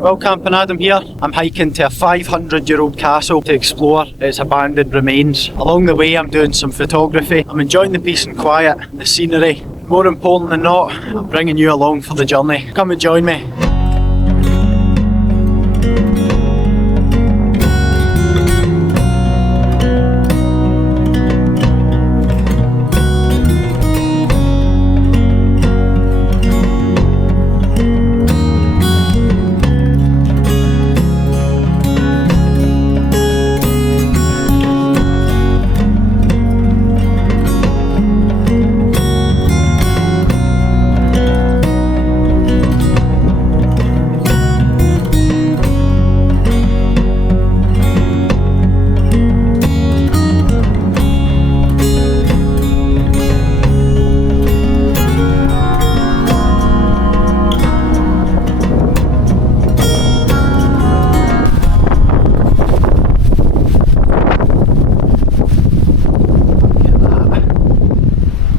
Well, Camping Adam here. I'm hiking to a 500-year-old castle to explore its abandoned remains. Along the way I'm doing some photography. I'm enjoying the peace and quiet, the scenery. More important than not, I'm bringing you along for the journey. Come and join me.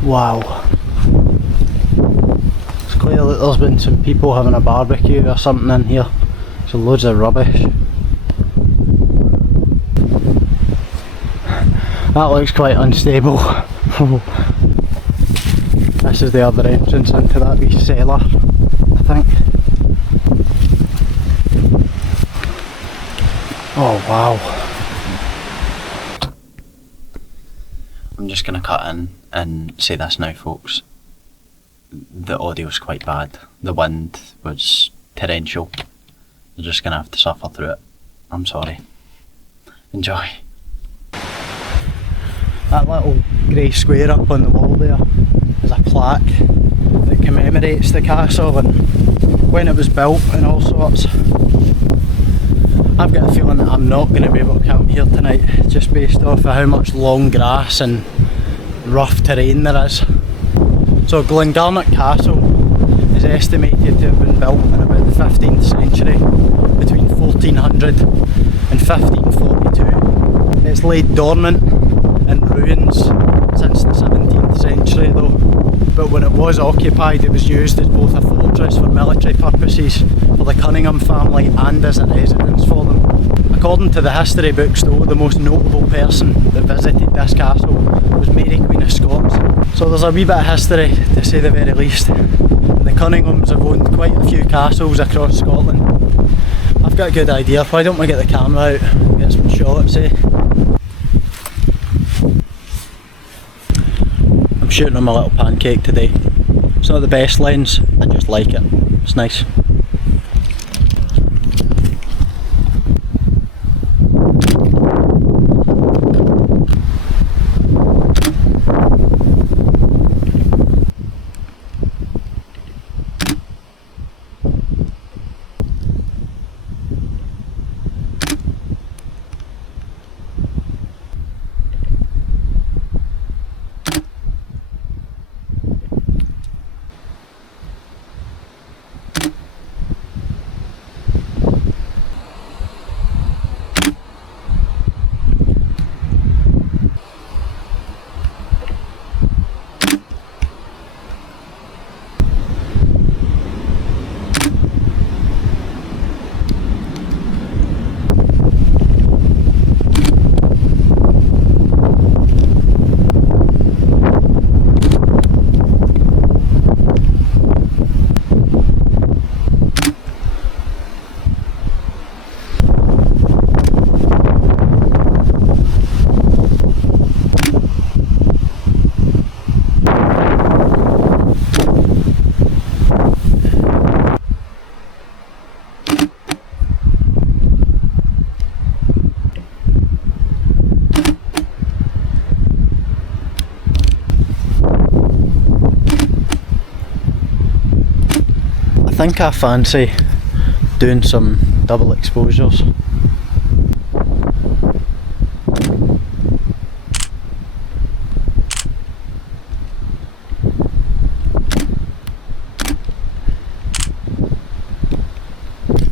Wow. It's clear that there's been some people having a barbecue or something in here. So loads of rubbish. That looks quite unstable. This is the other entrance into that wee cellar, I think. Oh wow. I'm just going to cut in and say this now, folks. The audio's quite bad. The wind was torrential. You're just going to have to suffer through it. I'm sorry. Enjoy. That little grey square up on the wall there is a plaque that commemorates the castle and when it was built and all sorts. I've got a feeling that I'm not going to be able to camp here tonight, just based off of how much long grass and rough terrain there is. So Glengarnock Castle is estimated to have been built in about the 15th century, between 1400 and 1542. It's laid dormant in ruins since the 17th century though, but when it was occupied it was used as both a fortress for military purposes for the Cunningham family and as a residence for them. According to the history books though, the most notable person that visited this castle was Mary Queen of Scots. So there's a wee bit of history to say the very least. The Cunninghams have owned quite a few castles across Scotland. I've got a good idea, why don't we get the camera out and get some shots, eh? I'm shooting on my little pancake today. It's not the best lens, I just like it. It's nice. I think I fancy doing some double exposures.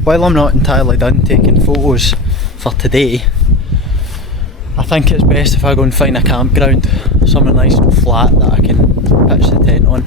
While I'm not entirely done taking photos for today, I think it's best if I go and find a campground, somewhere nice and flat that I can pitch the tent on.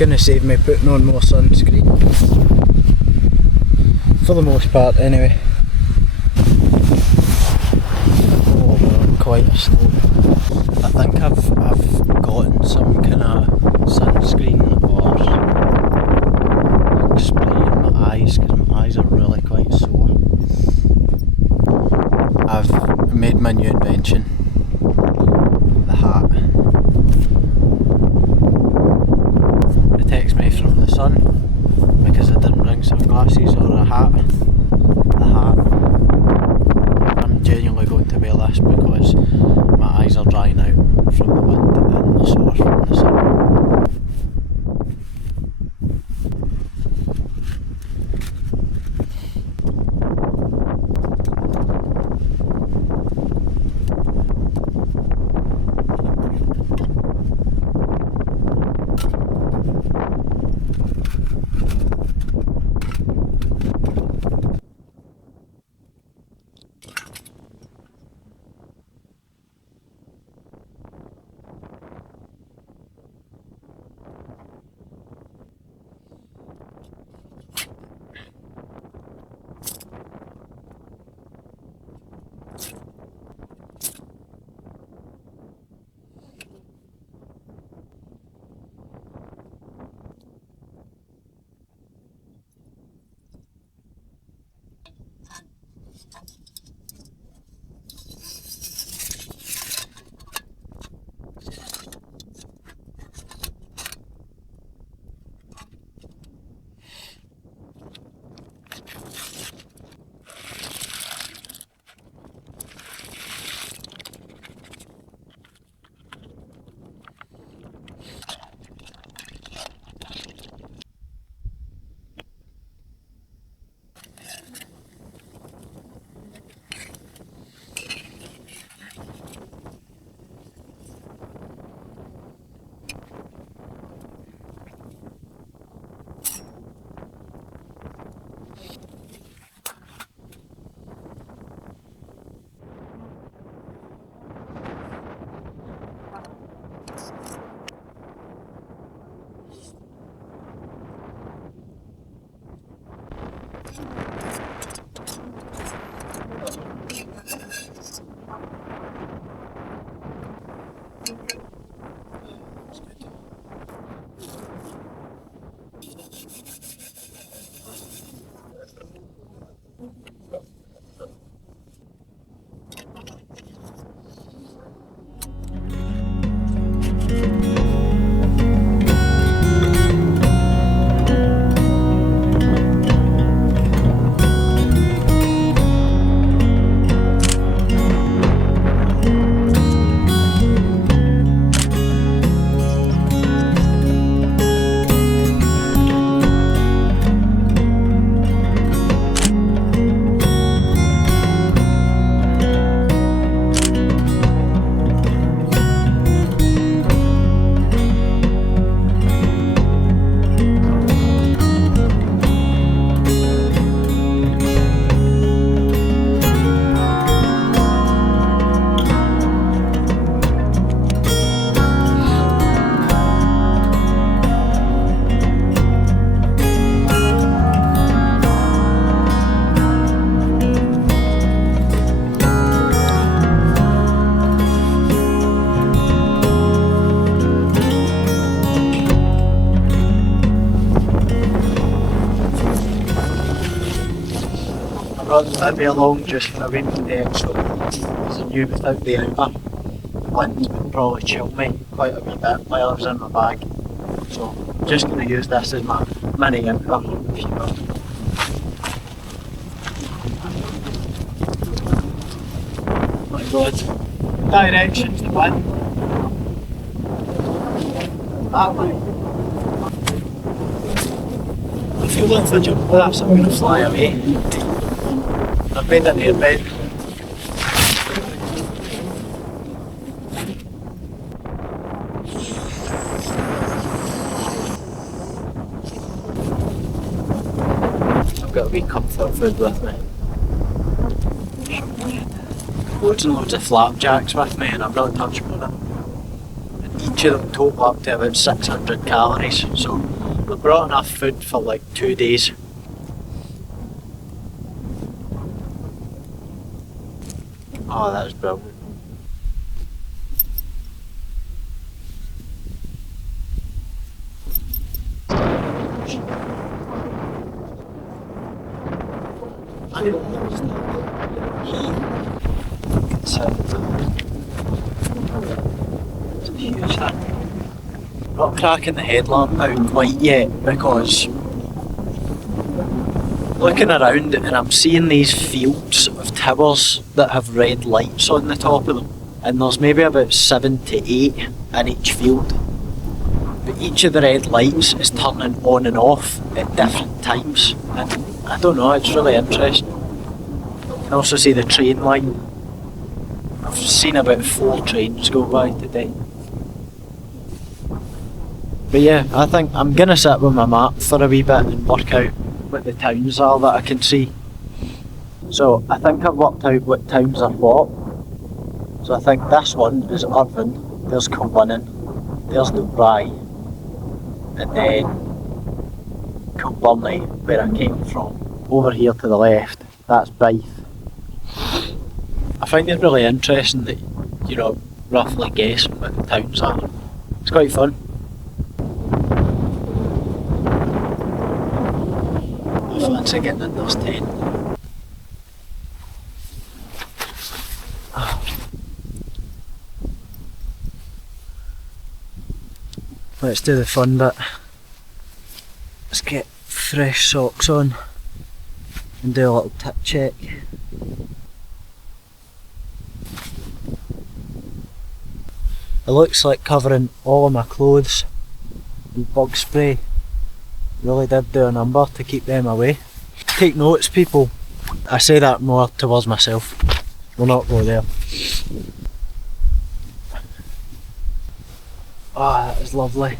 going to save me putting on more sunscreen. For the most part, anyway. Oh, we're on quite a slope. I think I've gotten some kind of sunscreen or like spray in my eyes because my eyes are really quite sore. I've made my new invention. The hat. Protects me from the sun because I didn't bring sunglasses or a hat. The hat. I'm genuinely going to wear this because my eyes are drying out from the wind and they're sore from the sun. That'd be along just for a wee bit so because I knew without the outer wind would probably chill me quite a wee bit while I was in my bag. So I'm just going to use this as my mini outer, if you will. My god. Directions to wind. That way. I feel like if I jump this I'm going to fly away. I've made an airbed. I've got a wee comfort food with me. Loads and loads of flapjacks with me and I've not touched one of them. each of them total up to about 600 calories, so we brought enough food for like 2 days. Oh, that's brilliant. It's a huge thing. Not cracking the headlamp out quite yet because looking around and I'm seeing these fields of towers that have red lights on the top of them, and there's maybe about 7 to 8 in each field, but each of the red lights is turning on and off at different times, and I don't know, it's really interesting. You can also see the train line. I've seen about 4 trains go by today. But yeah, I think I'm gonna sit with my map for a wee bit and work out what the towns are that I can see. So I think I've worked out what towns are what. So I think this one is Irvine, there's Kilwinning, there's the Rye, and then Kilburney, where I came from. Over here to the left, that's Baith. I find it really interesting that, you know, roughly guessing what the towns are. It's quite fun. I fancy getting in those 10. Let's do the fun bit. Let's get fresh socks on and do a little tip check. It looks like covering all of my clothes in bug spray really did do a number to keep them away. Take notes, people. I say that more towards myself. We'll not go there. Ah, that is lovely.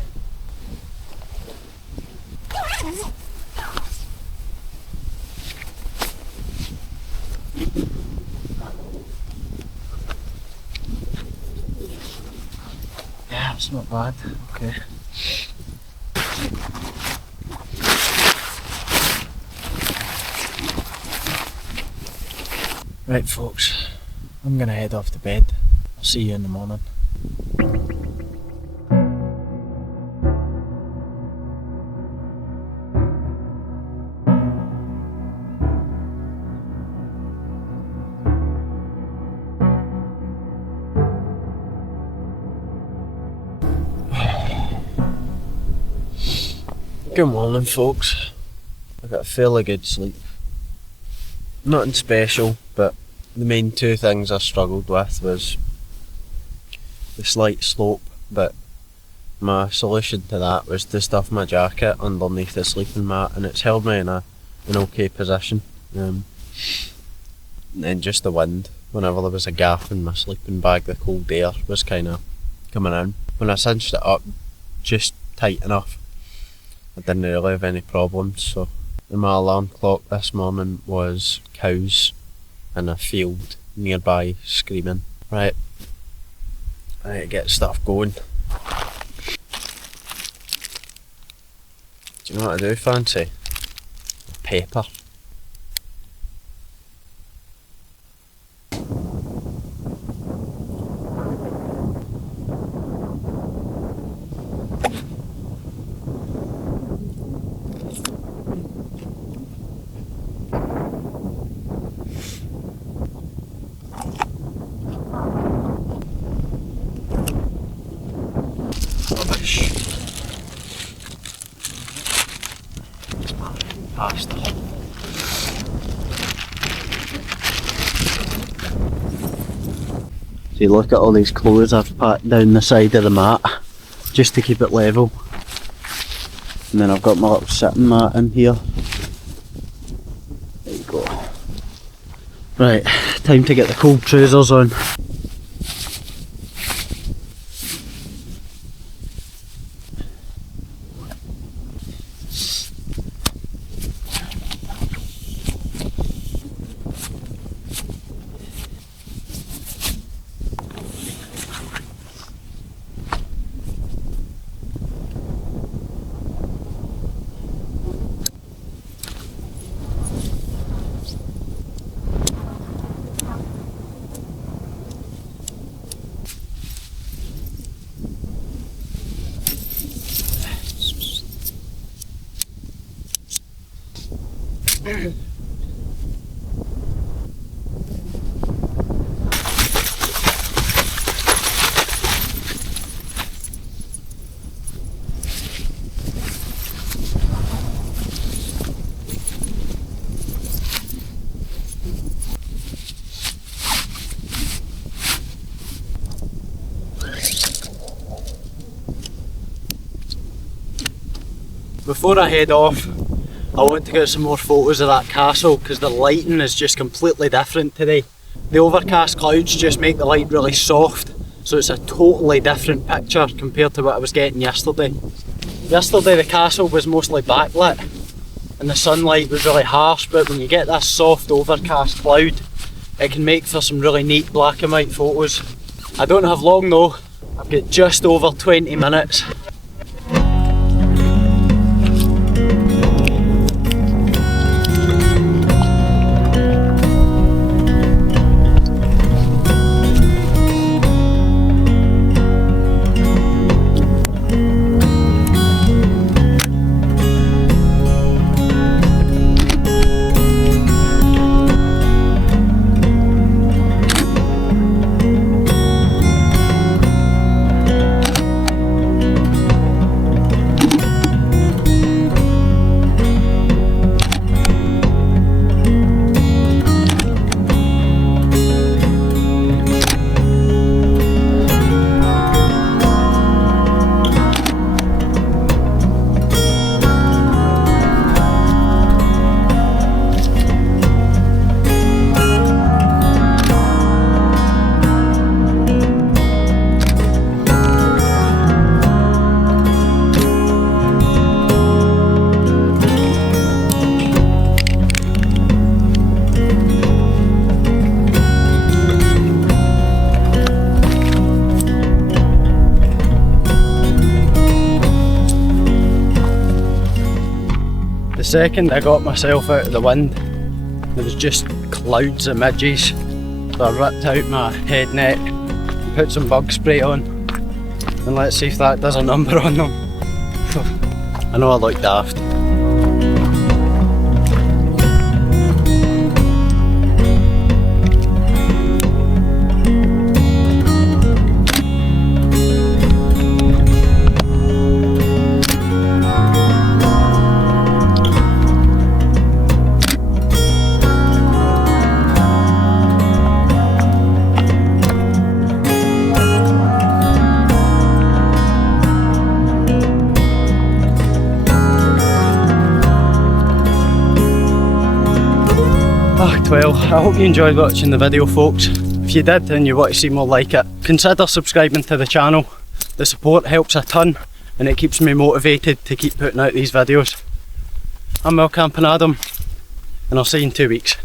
Yeah, it's not bad. Okay. Right, folks, I'm gonna head off to bed. I'll see you in the morning. Good morning, folks. I got a fairly good sleep. Nothing special, but the main 2 things I struggled with was the slight slope, but my solution to that was to stuff my jacket underneath the sleeping mat, and it's held me in an okay position. And then just the wind, whenever there was a gap in my sleeping bag, the cold air was kind of coming in. When I cinched it up just tight enough, I didn't really have any problems. So my alarm clock this morning was cows in a field nearby screaming. Right, I need to get stuff going. Do you know what I do fancy? Paper. See, look at all these clothes I've packed down the side of the mat just to keep it level. And then I've got my little sitting mat in here. There you go. Right, time to get the cold trousers on. Before I head off, I want to get some more photos of that castle because the lighting is just completely different today. The overcast clouds just make the light really soft, so it's a totally different picture compared to what I was getting yesterday. Yesterday the castle was mostly backlit and the sunlight was really harsh, but when you get this soft overcast cloud, it can make for some really neat black and white photos. I don't have long though, I've got just over 20 minutes. The second I got myself out of the wind, there was just clouds of midges. So I ripped out my head net, put some bug spray on, and let's see if that does a number on them. I know I look daft. Well, I hope you enjoyed watching the video, folks. If you did and you want to see more like it, consider subscribing to the channel. The support helps a ton and it keeps me motivated to keep putting out these videos. I'm Will Camping Adam and I'll see you in 2 weeks.